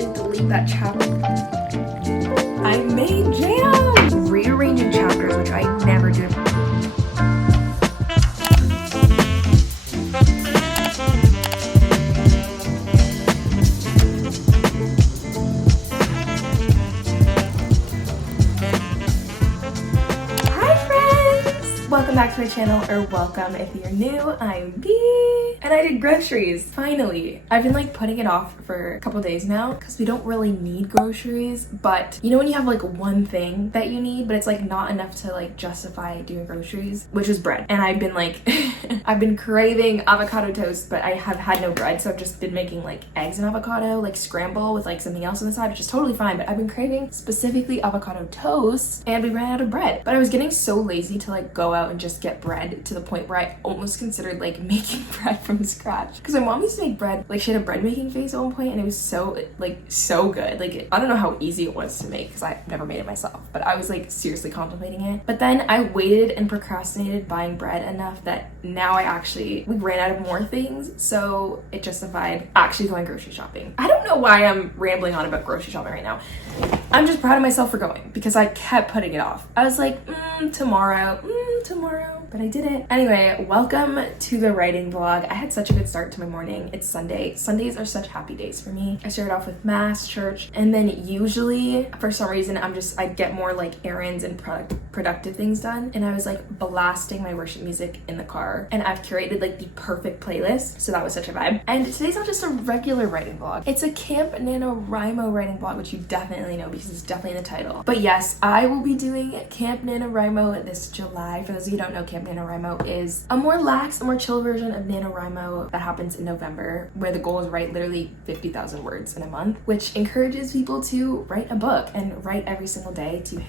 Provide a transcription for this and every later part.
didn't delete that chapter. I made jam! Rearranging chapters, which I never do. Welcome back to my channel, or welcome if you're new. I'm B, and I did groceries, finally. I've been like putting it off for a couple days now because we don't really need groceries, but you know when you have like one thing that you need, but it's like not enough to like justify doing groceries, which is bread. And I've been like, I've been craving avocado toast, but I have had no bread, so I've just been making like eggs and avocado, like scramble with like something else on the side, which is totally fine, but I've been craving specifically avocado toast, and we ran out of bread. But I was getting so lazy to like go out and just get bread to the point where I almost considered like making bread from scratch, because my mom used to make bread, like she had a bread making phase at one point, and it was so good. Like I don't know how easy it was to make because I've never made it myself, but I was like seriously contemplating it. But then I waited and procrastinated buying bread enough that now we ran out of more things, so it justified actually going grocery shopping. I don't know why I'm rambling on about grocery shopping right now. I'm just proud of myself for going because I kept putting it off. I was like, tomorrow, but I did it. Anyway, welcome to the writing vlog. I had such a good start to my morning. It's Sunday. Sundays are such happy days for me. I started off with mass, church, and then usually for some reason I get more like errands and productive things done. And I was like blasting my worship music in the car, and I've curated like the perfect playlist. So that was such a vibe. And today's not just a regular writing vlog. It's a Camp NaNoWriMo writing vlog, which you definitely know because it's definitely in the title. But yes, I will be doing Camp NaNoWriMo this July. For those of you who don't know, Camp NaNoWriMo is a more lax, a more chill version of NaNoWriMo that happens in November, where the goal is write literally 50,000 words in a month, which encourages people to write a book and write every single day to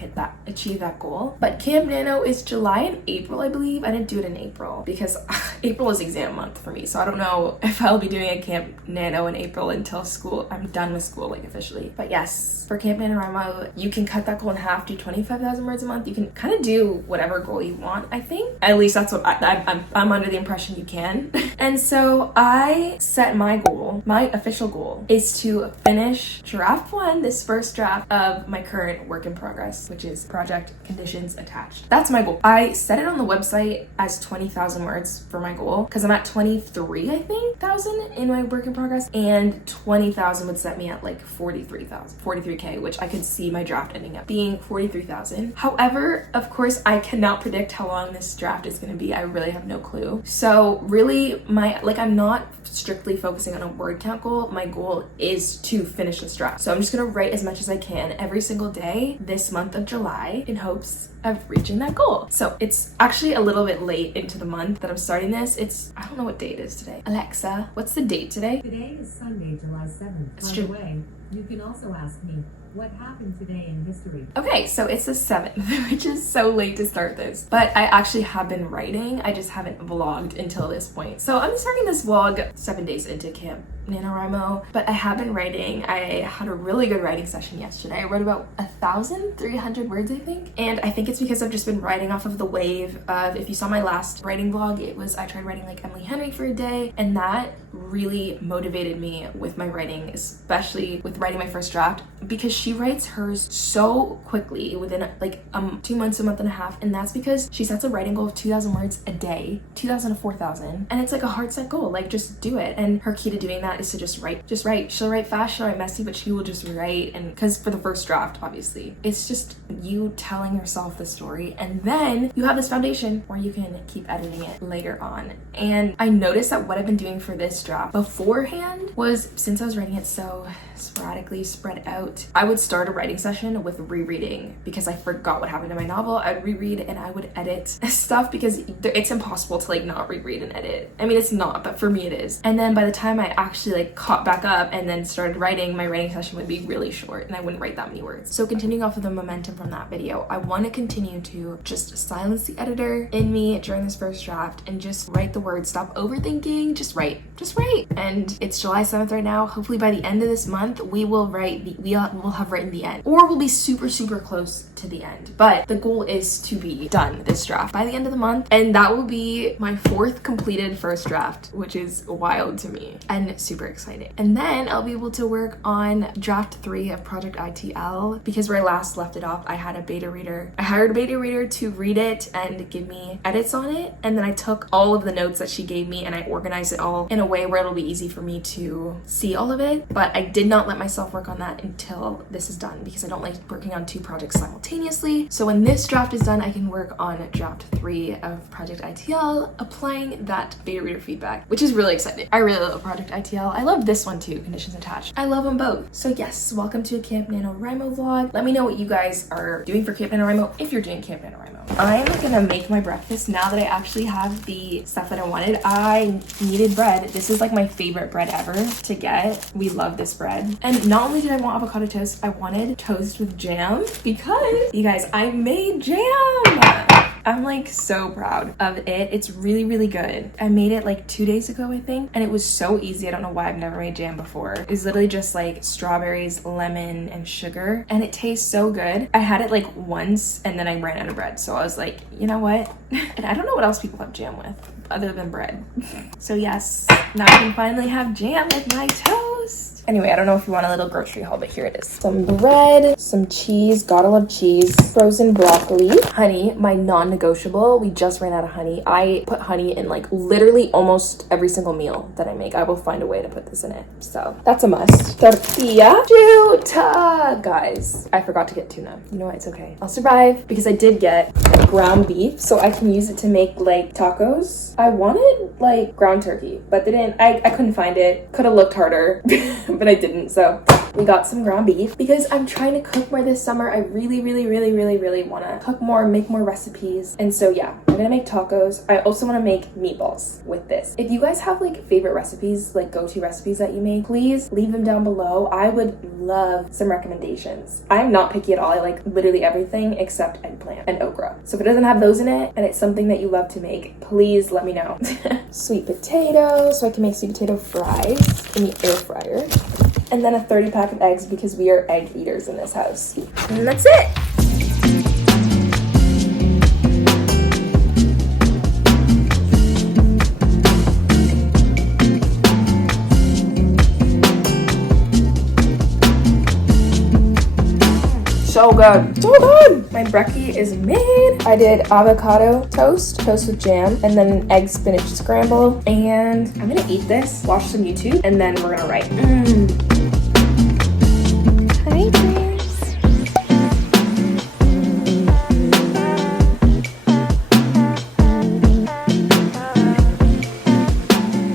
achieve that goal. But Camp Nano is July and April, I believe. I didn't do it in April because April is exam month for me, so I don't know if I'll be doing a Camp Nano in April until I'm done with school, like officially. But yes, for Camp NaNoWriMo, you can cut that goal in half, do 25,000 words a month. You can kind of do whatever goal you want, I think. At least that's what I'm under the impression you can. And so I set my goal, my official goal, is to finish draft 1, this first draft of my current work in progress, which is project conditions attached. That's my goal. I set it on the website as 20,000 words for my goal because I'm at 23, I think, thousand in my work in progress, and 20,000 would set me at like 43K, which I could see my draft ending up being 43,000. However, of course, I cannot predict how long this draft is going to be. I really have no clue. So really I'm not strictly focusing on a word count goal. My goal is to finish this draft. So I'm just going to write as much as I can every single day this month of July in hopes of reaching that goal. So it's actually a little bit late into the month that I'm starting this. I don't know what date it is today. Alexa, what's the date today? Today is Sunday, July 7th. By the way, you can also ask me, what happened today in history? Okay, so it's the 7th, which is so late to start this. But I actually have been writing. I just haven't vlogged until this point. So I'm starting this vlog 7 days into Camp NaNoWriMo, but I have been writing. I had a really good writing session yesterday. I wrote about 1,300 words, I think. And I think it's because I've just been writing off of the wave of, if you saw my last writing vlog, I tried writing like Emily Henry for a day, and that really motivated me with my writing, especially with writing my first draft, because she writes hers so quickly within like 2 months, a month and a half, and that's because she sets a writing goal of 2,000 words a day, 2,000 to 4,000, and it's like a hard set goal, like just do it. And her key to doing that is to just write. She'll write fast, she'll write messy, but she will just write. And because for the first draft, obviously, it's just you telling yourself the story, and then you have this foundation where you can keep editing it later on. And I noticed that what I've been doing for this draft beforehand was, since I was writing it so sporadically spread out, I would start a writing session with rereading because I forgot what happened in my novel. I'd reread and I would edit stuff because it's impossible to like not reread and edit. I mean, it's not, but for me it is. And then by the time I actually like caught back up and then started writing, my writing session would be really short and I wouldn't write that many words. So continuing off of the momentum from that video, I want to continue to just silence the editor in me during this first draft and just write the words. Stop overthinking, just write. And it's July 7th right now. Hopefully by the end of this month, we will have written the end, or we'll be super close to the end. But the goal is to be done this draft by the end of the month, and that will be my 4th completed first draft, which is wild to me and super super excited. And then I'll be able to work on draft 3 of Project ITL, because where I last left it off, I had a beta reader. I hired a beta reader to read it and give me edits on it, and then I took all of the notes that she gave me and I organized it all in a way where it'll be easy for me to see all of it. But I did not let myself work on that until this is done, because I don't like working on 2 projects simultaneously. So when this draft is done, I can work on draft 3 of Project ITL, applying that beta reader feedback, which is really exciting. I really love Project ITL. I love this one too, Conditions Attached. I love them both. So yes, welcome to a Camp NaNoWriMo vlog. Let me know what you guys are doing for Camp NaNoWriMo, if you're doing Camp NaNoWriMo. I'm gonna make my breakfast now that I actually have the stuff that I wanted. I needed bread. This is like my favorite bread ever to get. We love this bread. And not only did I want avocado toast, I wanted toast with jam, because you guys, I made jam. I'm like so proud of it. It's really, really good. I made it like 2 days ago, I think, and it was so easy. I don't know why I've never made jam before. It's literally just like strawberries, lemon, and sugar, and it tastes so good. I had it like once and then I ran out of bread, so I was like, you know what? And I don't know what else people have jam with other than bread. So yes, now I can finally have jam with my toast. Anyway, I don't know if you want a little grocery haul, but here it is. Some bread, some cheese, gotta love cheese, frozen broccoli, honey, my non-negotiable. We just ran out of honey. I put honey in like literally almost every single meal that I make. I will find a way to put this in it. So that's a must. Tortilla, tuna. Guys, I forgot to get tuna. You know what? It's okay. I'll survive, because I did get ground beef, so I can use it to make like tacos. I wanted like ground turkey, but they didn't. I couldn't find it. Could have looked harder. But I didn't, so we got some ground beef because I'm trying to cook more this summer. I really want to cook more, make more recipes. And so yeah, I'm gonna make tacos. I also want to make meatballs with this. If you guys have like favorite recipes, like go-to recipes that you make, please leave them down below. I would love some recommendations. I'm not picky at all. I like literally everything except eggplant and okra. So if it doesn't have those in it and it's something that you love to make, please let me know. Sweet potato, so I can make sweet potato fries in the air fryer. And then a 30-pack of eggs, because we are egg eaters in this house. And that's it. So good. So good. My brekkie is made. I did avocado toast with jam, and then an egg spinach scramble. And I'm gonna eat this, watch some YouTube, and then we're gonna write. Hi, dears.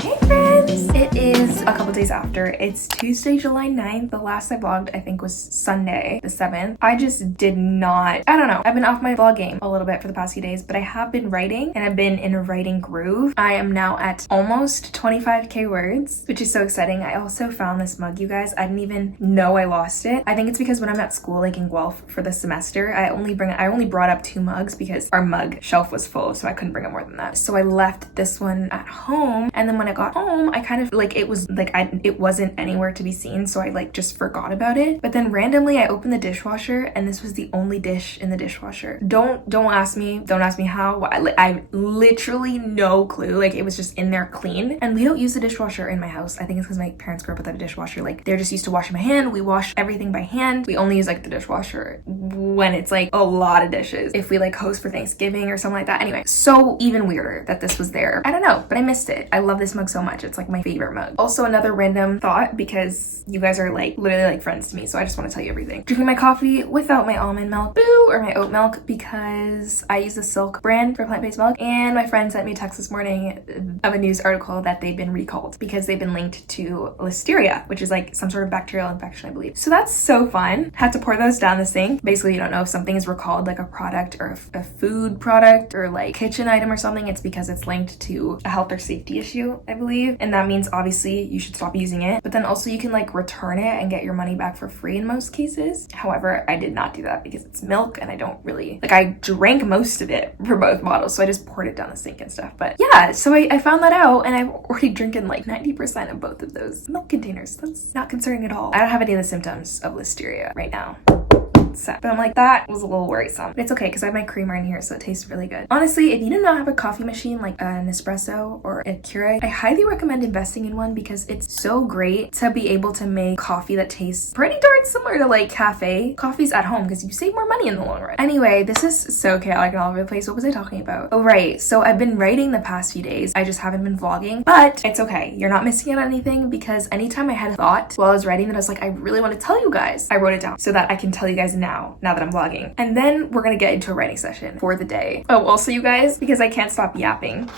Hey, friends. It is a couple days after. It's Tuesday, July 9th. The last I vlogged, I think, was Sunday, the 7th. I just did not, I don't know. I've been off my vlog game a little bit for the past few days, but I have been writing, and I've been in a writing groove. I am now at almost 25k words, which is so exciting. I also found this mug, you guys. I didn't even know I lost it. I think it's because when I'm at school, like in Guelph for the semester, I only brought up 2 mugs because our mug shelf was full, so I couldn't bring up more than that. So I left this one at home, and then when I got home, I kind of like, it was like, it wasn't anywhere to be seen, so I like just forgot about it. But then randomly I opened the dishwasher, and this was the only dish in the dishwasher. Don't ask me how. I literally no clue. Like, it was just in there clean. And we don't use the dishwasher in my house. I think it's because my parents grew up without a dishwasher. Like, they're just used to washing by hand. We wash everything by hand. We only use like the dishwasher when it's like a lot of dishes, if we like host for Thanksgiving or something like that. Anyway, so even weirder that this was there. I don't know, but I missed it. I love this mug so much. It's like my favorite mug. Also, another random thought, because you guys are like literally like friends to me, so I just want to tell you everything. Drinking my coffee without my almond milk, boo, or my oat milk, because I use the Silk brand for plant-based milk, and my friend sent me a text this morning of a news article that they've been recalled because they've been linked to listeria, which is like some sort of bacterial infection, I believe. So that's so fun. Had to pour those down the sink. Basically, you don't know if something is recalled, like a product or a food product or like kitchen item or something, it's because it's linked to a health or safety issue, I believe. And that means obviously you should stop using it, but then also you can like return it and get your money back for free in most cases. However, I did not do that because it's milk and I don't really, like, I drank most of it for both bottles, so I just poured it down the sink and stuff. But yeah, so I found that out, and I've already drinking like 90% of both of those milk containers. That's not concerning at all. I don't have any of the symptoms of listeria right now. set. But I'm like, that was a little worrisome. But it's okay because I have my creamer in here, so it tastes really good. Honestly, if you do not have a coffee machine like an espresso or a Keurig, I highly recommend investing in one because it's so great to be able to make coffee that tastes pretty darn similar to like cafe coffees at home because you save more money in the long run. Anyway, this is so chaotic and all over the place. What was I talking about? Oh, right. So I've been writing the past few days. I just haven't been vlogging, but it's okay. You're not missing out on anything because anytime I had a thought while I was writing that I was like, I really want to tell you guys, I wrote it down so that I can tell you guys now that I'm vlogging. And then we're gonna get into a writing session for the day. Oh, also you guys, because I can't stop yapping,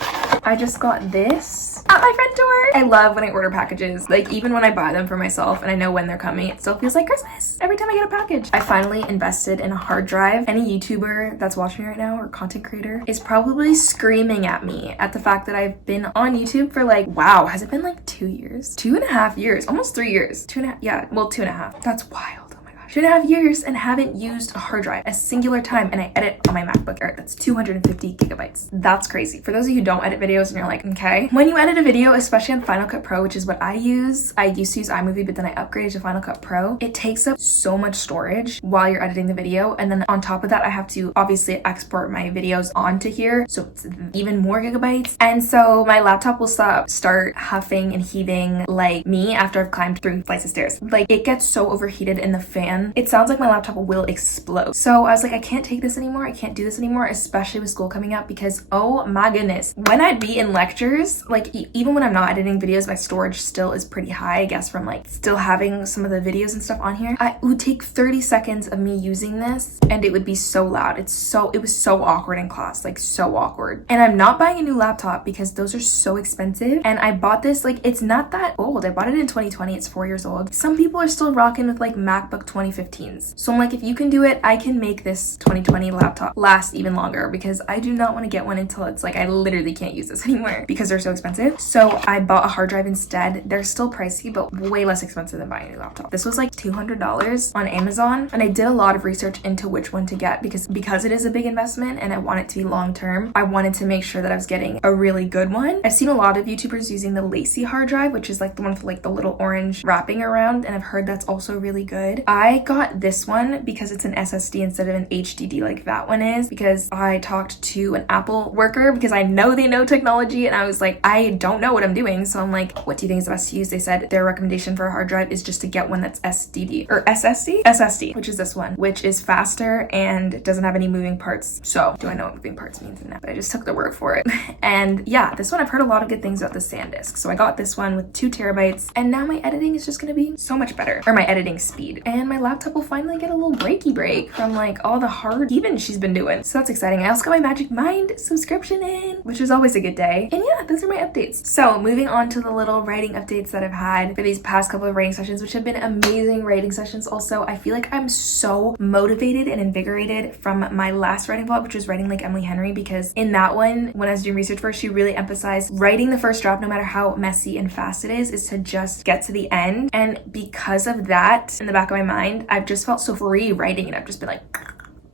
I just got this at my front door. I love when I order packages. Like even when I buy them for myself and I know when they're coming, it still feels like Christmas every time I get a package. I finally invested in a hard drive. Any YouTuber that's watching right now or content creator is probably screaming at me at the fact that I've been on YouTube for like, wow, has it been like 2 years? 2.5 years, almost 3 years. 2.5, yeah, well, 2.5. That's wild. 2.5 years and haven't used a hard drive a singular time, and I edit on my MacBook Air. That's 250 gigabytes. That's crazy. For those of you who don't edit videos and you're like, okay, when you edit a video, especially on Final Cut Pro, which is what I used to use iMovie, but then I upgraded to Final Cut Pro, it takes up so much storage while you're editing the video. And then on top of that, I have to obviously export my videos onto here, so it's even more gigabytes. And so my laptop will start huffing and heaving like me after I've climbed 3 flights of stairs. Like it gets so overheated in the fan. It sounds like my laptop will explode. So I was like, I can't take this anymore. I can't do this anymore, especially with school coming up because oh my goodness, when I'd be in lectures, like even when I'm not editing videos, my storage still is pretty high, I guess, from like still having some of the videos and stuff on here. It would take 30 seconds of me using this and it would be so loud. It was so awkward in class, like so awkward. And I'm not buying a new laptop because those are so expensive. And I bought this, like it's not that old. I bought it in 2020. It's 4 years old. Some people are still rocking with like MacBook 2015s. So I'm like, if you can do it, I can make this 2020 laptop last even longer because I do not want to get one until it's like I literally can't use this anymore because they're so expensive. So I bought a hard drive instead. They're still pricey, but way less expensive than buying a new laptop. This was like $200 on Amazon, and I did a lot of research into which one to get because it is a big investment and I want it to be long term. I wanted to make sure that I was getting a really good one. I've seen a lot of YouTubers using the Lacy hard drive, which is like the one with like the little orange wrapping around, and I've heard that's also really good. I got this one because it's an SSD instead of an HDD like that one is, because I talked to an Apple worker because I know they know technology and I was like, I don't know what I'm doing. So I'm like, what do you think is best to use? They said their recommendation for a hard drive is just to get one that's SSD, which is this one, which is faster and doesn't have any moving parts. So do I know what moving parts means in that? But I just took the word for it. And yeah, this one, I've heard a lot of good things about the SanDisk. So I got this one with 2 terabytes and now my editing is just going to be so much better, or my editing speed. And my laptop will finally get a little breaky break from like all the hard even she's been doing. So that's exciting. I also got my Magic Mind subscription in, which is always a good day. And yeah, those are my updates. So moving on to the little writing updates that I've had for these past couple of writing sessions, which have been amazing writing sessions. Also, I feel like I'm so motivated and invigorated from my last writing vlog, which was writing like Emily Henry, because in that one, when I was doing research for her, she really emphasized writing the first draft, no matter how messy and fast it is to just get to the end. And because of that, in the back of my mind, I've just felt so free writing it. I've just been like,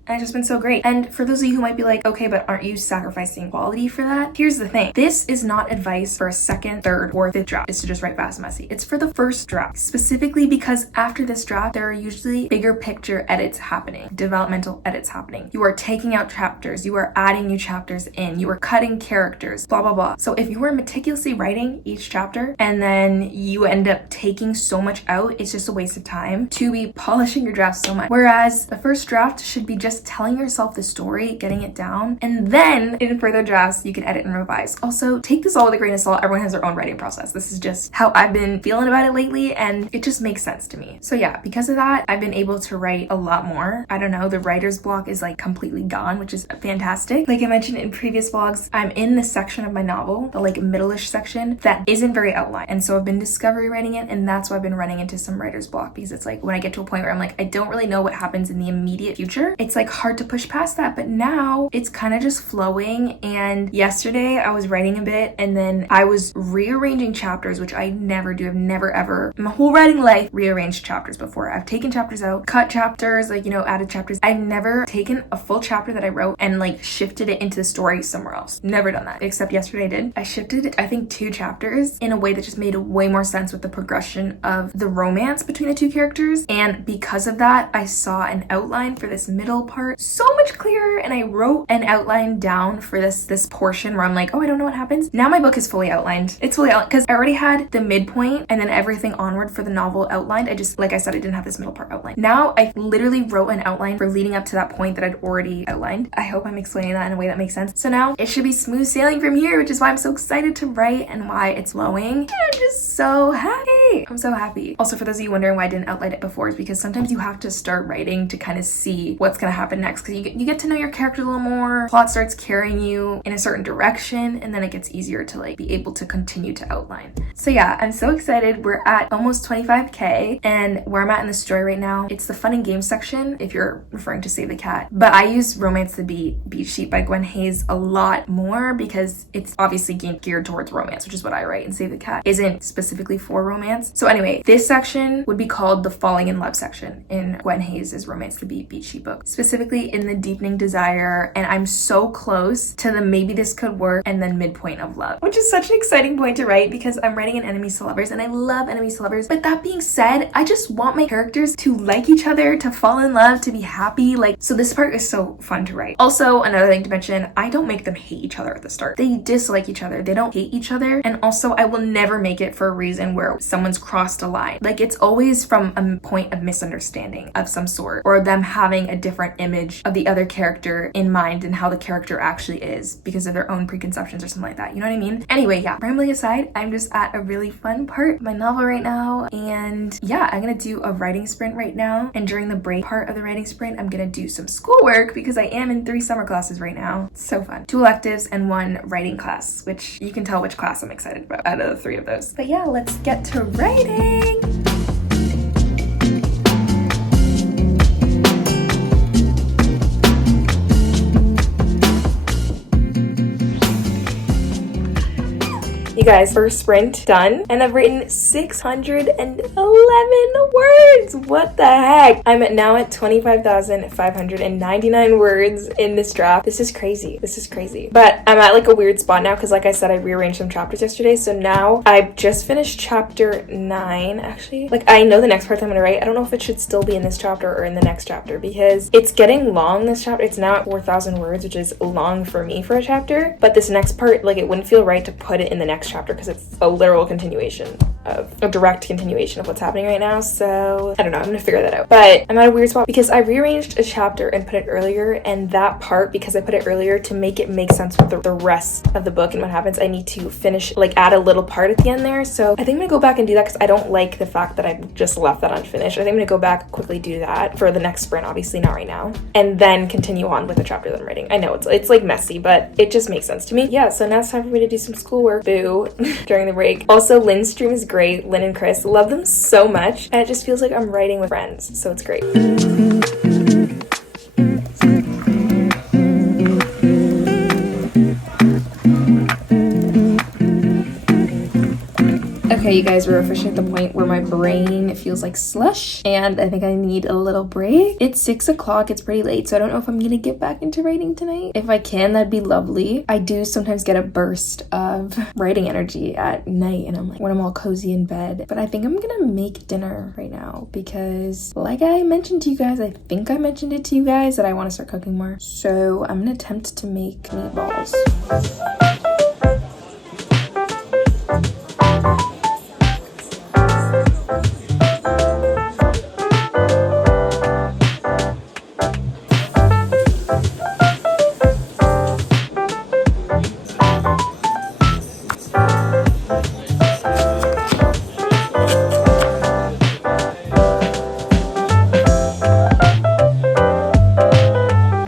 and it's just been so great. And for those of you who might be like, okay, but aren't you sacrificing quality for that? Here's the thing. This is not advice for a second, third, or fifth draft. It's to just write fast and messy. It's for the first draft, specifically because after this draft, there are usually bigger picture edits happening, developmental edits happening. You are taking out chapters. You are adding new chapters in. You are cutting characters, blah, blah, blah. So if you are meticulously writing each chapter and then you end up taking so much out, it's just a waste of time to be polishing your draft so much. Whereas the first draft should be just telling yourself the story, getting it down, and then in further drafts you can edit and revise. Also, take this all with a grain of salt. Everyone has their own writing process. This is just how I've been feeling about it lately, and it just makes sense to me. So yeah, because of that, I've been able to write a lot more. I don't know, the writer's block is like completely gone, which is fantastic. Like I mentioned in previous vlogs, I'm in the section of my novel, the like middle-ish section, that isn't very outlined, and so I've been discovery writing it, and that's why I've been running into some writer's block, because it's like when I get to a point where I'm like, I don't really know what happens in the immediate future, it's like like hard to push past that, but now it's kind of just flowing. And yesterday I was writing a bit and then I was rearranging chapters, which I never do. I've never ever in my whole writing life rearranged chapters before. I've taken chapters out, cut chapters, like, you know, added chapters. I've never taken a full chapter that I wrote and like shifted it into the story somewhere else. Never done that, except yesterday I did. I shifted, I think, 2 chapters in a way that just made way more sense with the progression of the romance between the 2 characters. And because of that, I saw an outline for this middle part so much clearer, and I wrote an outline down for this portion where I'm like, oh, I don't know what happens. Now my book is fully outlined. It's fully outlined because I already had the midpoint and then everything onward for the novel outlined. I just, like I said, I didn't have this middle part outlined. Now I literally wrote an outline for leading up to that point that I'd already outlined. I hope I'm explaining that in a way that makes sense. So now it should be smooth sailing from here, which is why I'm so excited to write and why it's flowing. I'm just so happy. I'm so happy. Also, for those of you wondering why I didn't outline it before, is because sometimes you have to start writing to kind of see what's going to happen next, because you get to know your character a little more, plot starts carrying you in a certain direction, and then it gets easier to like be able to continue to outline. So yeah, I'm so excited. We're at almost 25k, and where I'm at in the story right now, it's the fun and games section if you're referring to Save the Cat, but I use Romance the Beat Sheet by Gwen Hayes a lot more because it's obviously geared towards romance, which is what I write, and Save the Cat isn't specifically for romance. So anyway, this section would be called the Falling in Love section in Gwen Hayes' Romance the Beat Sheet book, specifically in the Deepening Desire, and I'm so close to the maybe this could work and then midpoint of love, which is such an exciting point to write because I'm writing an enemies to lovers and I love enemies to lovers. But that being said, I just want my characters to like each other, to fall in love, to be happy. Like, so this part is so fun to write. Also, another thing to mention, I don't make them hate each other at the start. They dislike each other. They don't hate each other. And also, I will never make it for a reason where someone's crossed a line. Like, it's always from a point of misunderstanding of some sort, or them having a different image of the other character in mind and how the character actually is because of their own preconceptions or something like that. You know what I mean? Anyway, yeah, rambling aside, I'm just at a really fun part of my novel right now. And yeah, I'm gonna do a writing sprint right now. And during the break part of the writing sprint, I'm gonna do some schoolwork because I am in 3 summer classes right now. It's so fun. 2 electives and 1 writing class, which you can tell which class I'm excited about out of the 3 of those. But yeah, let's get to writing. You guys, first sprint done, and I've written 611 words. What the heck? I'm now at 25,599 words in this draft. This is crazy. This is crazy. But I'm at like a weird spot now because, like I said, I rearranged some chapters yesterday. So now I've just finished chapter 9, actually. Like, I know the next part I'm gonna write. I don't know if it should still be in this chapter or in the next chapter because it's getting long, this chapter. It's now at 4,000 words, which is long for me for a chapter. But this next part, like, it wouldn't feel right to put it in the next chapter because it's a literal continuation of a direct continuation of what's happening right now. So I don't know, I'm gonna figure that out. But I'm at a weird spot because I rearranged a chapter and put it earlier, and that part, because I put it earlier to make it make sense with the rest of the book and what happens, I need to finish, like, add a little part at the end there. So I think I'm gonna go back and do that because I don't like the fact that I just left that unfinished. I think I'm gonna go back, quickly do that for the next sprint, obviously not right now, and then continue on with the chapter that I'm writing. I know it's like messy, but it just makes sense to me. Yeah, so now it's time for me to do some schoolwork. Boo. During the break. Also, Lynn's stream is great. Lynn and Chris, love them so much, and it just feels like I'm writing with friends, so it's great. Okay, you guys, we're officially at the point where my brain feels like slush, and I think I need a little break. It's 6 o'clock, it's pretty late, so I don't know if I'm gonna get back into writing tonight. If I can, that'd be lovely. I do sometimes get a burst of writing energy at night, and I'm like, when I'm all cozy in bed. But I think I'm gonna make dinner right now because, like I mentioned to you guys, I think I mentioned it to you guys that I want to start cooking more. So I'm gonna attempt to make meatballs.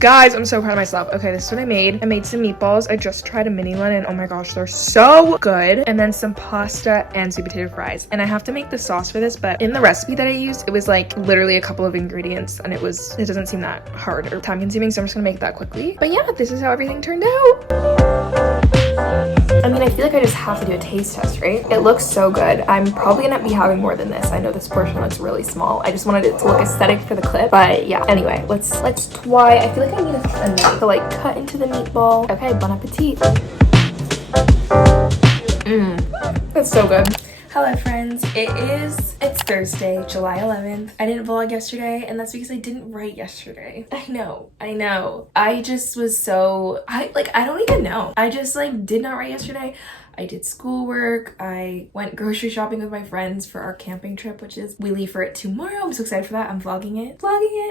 Guys, I'm so proud of myself. Okay, this is what I made. I made some meatballs. I just tried a mini one and oh my gosh, they're so good. And then some pasta and sweet potato fries. And I have to make the sauce for this, but in the recipe that I used, it was like literally a couple of ingredients and it doesn't seem that hard or time consuming, so I'm just gonna make that quickly. But yeah, this is how everything turned out. I mean, I feel like I just have to do a taste test, right? It looks so good. I'm probably gonna be having more than this. I know this portion looks really small. I just wanted it to look aesthetic for the clip. But yeah, anyway, let's try. I feel like I need a knife to like cut into the meatball. Okay, bon appetit. That's so good. Hello friends, it's Thursday, July 11th. I didn't vlog yesterday and that's because I didn't write yesterday. I know. I just was I don't even know. I just like did not write yesterday. I did schoolwork. I went grocery shopping with my friends for our camping trip, we leave for it tomorrow. I'm so excited for that. I'm vlogging it.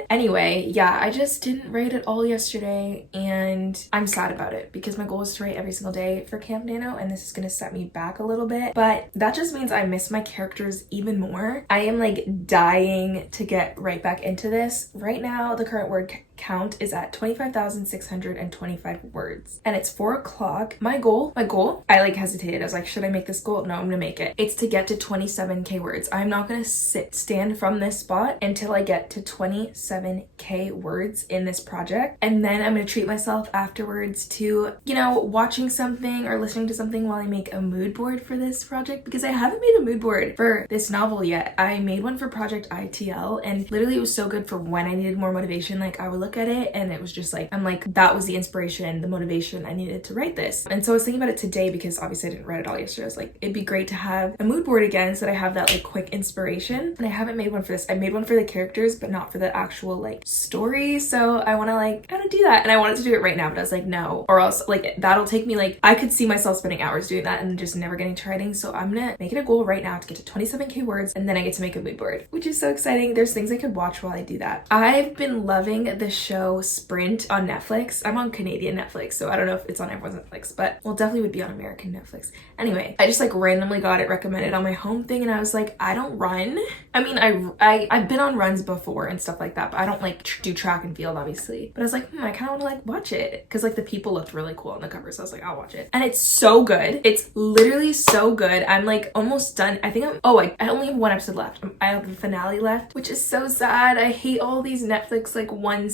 Anyway, yeah, I just didn't write at all yesterday and I'm sad about it because my goal is to write every single day for Camp Nano and this is gonna set me back a little bit, but that just means I miss my characters even more. I am like dying to get right back into this. Right now, the current word count is at 25,625 words and it's 4 o'clock. My goal, I like hesitated. I was like, should I make this goal? No, I'm gonna make it. It's to get to 27k words. I'm not gonna stand from this spot until I get to 27k words in this project. And then I'm gonna treat myself afterwards to, you know, watching something or listening to something while I make a mood board for this project because I haven't made a mood board for this novel yet. I made one for Project ITL and literally it was so good for when I needed more motivation. Like I would look at it and it was just like, I'm like, that was the inspiration, the motivation I needed to write this. And so I was thinking about it today because obviously I didn't write it all yesterday. I was like, it'd be great to have a mood board again so that I have that like quick inspiration. And I haven't made one for this. I made one for the characters, but not for the actual like story. So I want to like kind of do that. And I wanted to do it right now, but I was like, no, or else like that'll take me like, I could see myself spending hours doing that and just never getting to writing. So I'm gonna make it a goal right now to get to 27k words and then I get to make a mood board, which is so exciting. There's things I could watch while I do that. I've been loving the show Sprint on Netflix. I'm on Canadian Netflix, so I don't know if it's on everyone's Netflix, but well, definitely would be on American Netflix. Anyway, I just like randomly got it recommended on my home thing and I was like, I don't run. I mean, I've been on runs before and stuff like that, but I don't like do track and field obviously. But I was like, I kind of want to like watch it because like the people looked really cool on the cover, so I was like, I'll watch it. And it's so good. It's literally so good. I'm like almost done. I think I only have one episode left. I have the finale left, which is so sad. I hate all these Netflix like one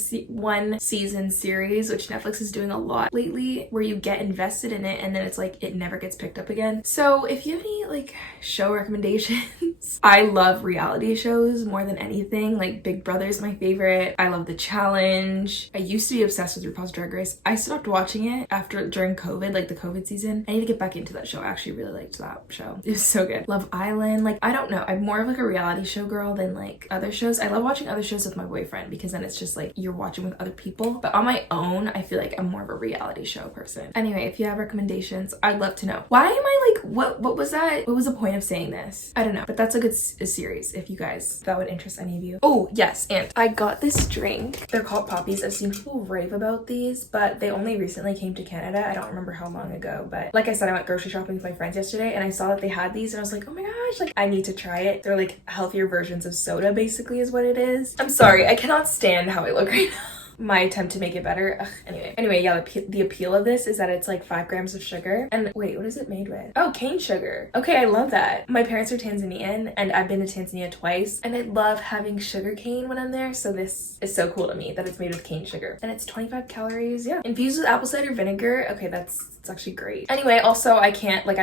season series, which Netflix is doing a lot lately, where you get invested in it and then it's like it never gets picked up again. So if you have any like show recommendations, I love reality shows more than anything. Like Big Brother's my favorite. I love The Challenge. I used to be obsessed with RuPaul's Drag Race. I stopped watching it during COVID, like the COVID season. I need to get back into that show. I actually really liked that show. It was so good. Love Island. Like I don't know. I'm more of like a reality show girl than like other shows. I love watching other shows with my boyfriend because then it's just like you're watching with other people. But on my own, I feel like I'm more of a reality show person. Anyway, if you have recommendations, I'd love to know. Why am I like, what was that? What was the point of saying this? I don't know, but that's a good series if you guys, that would interest any of you. Oh yes, and I got this drink. They're called Poppies. I've seen people rave about these, but they only recently came to Canada. I don't remember how long ago, but like I said, I went grocery shopping with my friends yesterday and I saw that they had these and I was like, oh my gosh, like I need to try it. They're like healthier versions of soda basically is what it is. I'm sorry, I cannot stand how I look right now. My attempt to make it better. Ugh, anyway, yeah, the appeal of this is that it's like 5 grams of sugar. And wait, what is it made with? Oh, cane sugar. Okay, I love that. My parents are Tanzanian and I've been to Tanzania twice and I love having sugar cane when I'm there. So this is so cool to me that it's made with cane sugar. And it's 25 calories, yeah. Infused with apple cider vinegar. Okay, it's actually great. Anyway, also I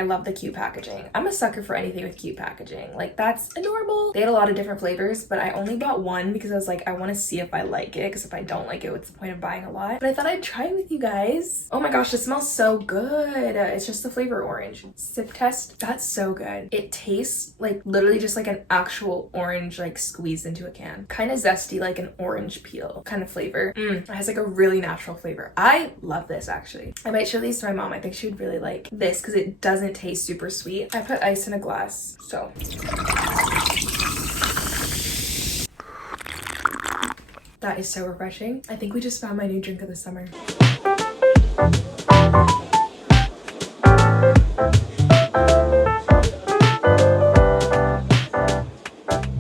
love the cute packaging. I'm a sucker for anything with cute packaging. Like that's adorable. They had a lot of different flavors, but I only bought one because I was like, I want to see if I like it, because if I don't like it, what's the point of buying a lot? But I thought I'd try it with you guys. Oh my gosh, this smells so good. It's just the flavor orange. Sip test. That's so good. It tastes like literally just like an actual orange like squeezed into a can. Kind of zesty, like an orange peel kind of flavor. It has like a really natural flavor. I love this actually. I might show these to my mom. I think she would really like this because it doesn't taste super sweet. I put ice in a glass, so. That is so refreshing. I think we just found my new drink of the summer.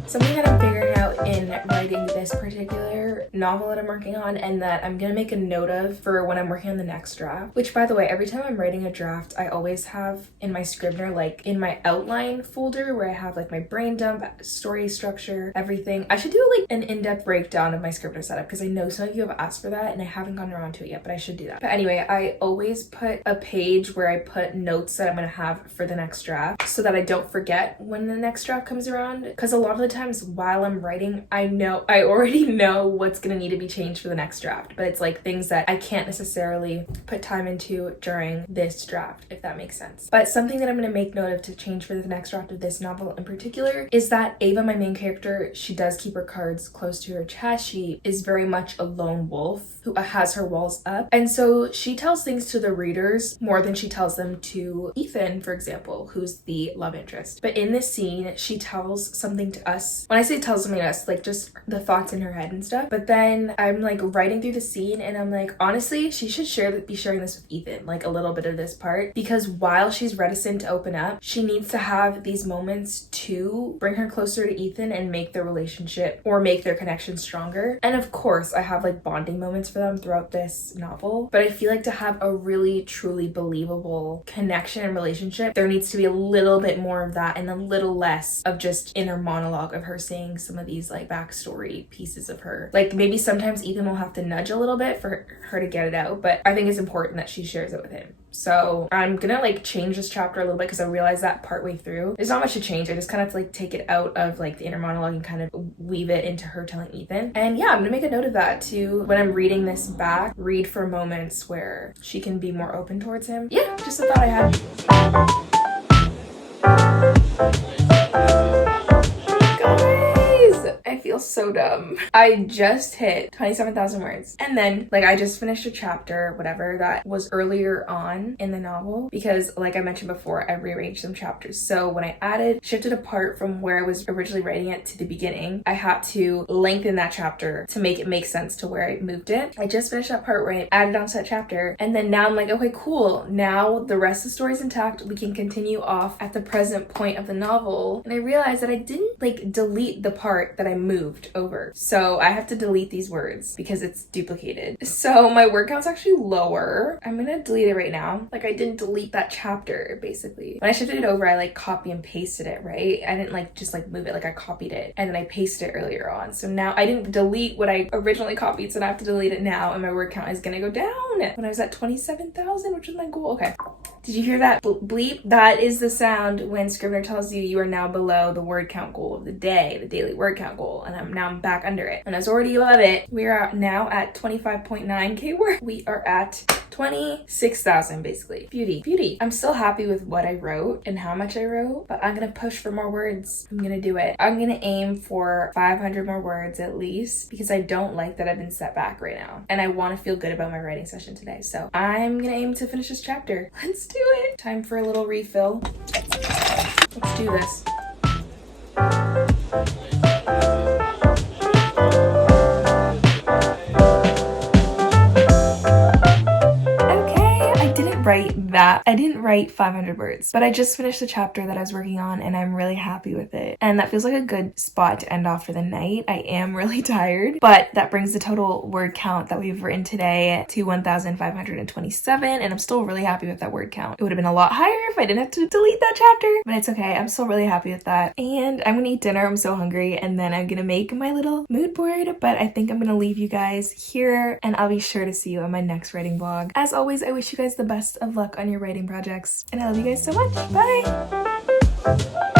Something that I'm figuring out in writing this particular novel that I'm working on, and that I'm gonna make a note of for when I'm working on the next draft. Which, by the way, every time I'm writing a draft, I always have in my Scrivener, like in my outline folder where I have like my brain dump, story structure, everything. I should do like an in-depth breakdown of my Scrivener setup because I know some of you have asked for that and I haven't gotten around to it yet, but I should do that. But anyway, I always put a page where I put notes that I'm gonna have for the next draft so that I don't forget when the next draft comes around, because a lot of the times while I'm writing, I already know what's gonna need to be changed for the next draft, but it's like things that I can't necessarily put time into during this draft, if that makes sense. But something that I'm gonna make note of to change for the next draft of this novel in particular is that Ava, my main character, she does keep her cards close to her chest. She is very much a lone wolf who has her walls up, and so she tells things to the readers more than she tells them to Ethan, for example, who's the love interest. But in this scene, she tells something to us. When I say tells something to us, like just the thoughts in her head and stuff. But then I'm like writing through the scene and I'm like, honestly, she should be sharing this with Ethan, like a little bit of this part, because while she's reticent to open up, she needs to have these moments to bring her closer to Ethan and make their relationship or make their connection stronger. And of course, I have like bonding moments for them throughout this novel, but I feel like to have a really truly believable connection and relationship, there needs to be a little bit more of that and a little less of just inner monologue of her saying some of these like backstory pieces of her. Like maybe sometimes Ethan will have to nudge a little bit for her to get it out, but I think it's important that she shares it with him. So I'm gonna like change this chapter a little bit because I realized that partway through there's not much to change. I just kind of like take it out of like the inner monologue and kind of weave it into her telling Ethan. And yeah, I'm gonna make a note of that too when I'm reading this back, read for moments where she can be more open towards him. Yeah, just a thought I had. I feel so dumb. I just hit 27,000 words. And then, like, I just finished a chapter, whatever, that was earlier on in the novel because, like I mentioned before, I rearranged some chapters. So when I shifted a part from where I was originally writing it to the beginning, I had to lengthen that chapter to make it make sense to where I moved it. I just finished that part where I added on to that chapter. And then now I'm like, okay, cool. Now the rest of the story's intact. We can continue off at the present point of the novel. And I realized that I didn't, like, delete the part that I moved over. So I have to delete these words because it's duplicated. So my word count's actually lower. I'm gonna delete it right now. Like I didn't delete that chapter basically. When I shifted it over, I like copy and pasted it, right? I didn't like just like move it, like I copied it and then I pasted it earlier on. So now I didn't delete what I originally copied, so I have to delete it now and my word count is gonna go down. When I was at 27,000, which is my goal. Okay. Did you hear that bleep? That is the sound when Scrivener tells you are now below the word count goal of the day, the daily word count goal, and I'm back under it. And I was already above it. We are now at 25.9k words. We are at 26,000 basically. Beauty. I'm still happy with what I wrote and how much I wrote, but I'm gonna push for more words. I'm gonna do it. I'm gonna aim for 500 more words at least because I don't like that I've been set back right now. And I want to feel good about my writing session today. So I'm gonna aim to finish this chapter. Let's do it. Time for a little refill. Let's do this. I didn't write 500 words, but I just finished the chapter that I was working on and I'm really happy with it. And that feels like a good spot to end off for the night. I am really tired, but that brings the total word count that we've written today to 1,527, and I'm still really happy with that word count. It would have been a lot higher if I didn't have to delete that chapter, but it's okay. I'm still really happy with that. And I'm gonna eat dinner. I'm so hungry, and then I'm gonna make my little mood board, but I think I'm gonna leave you guys here and I'll be sure to see you on my next writing vlog. As always, I wish you guys the best of luck on your writing projects, and I love you guys so much. Bye!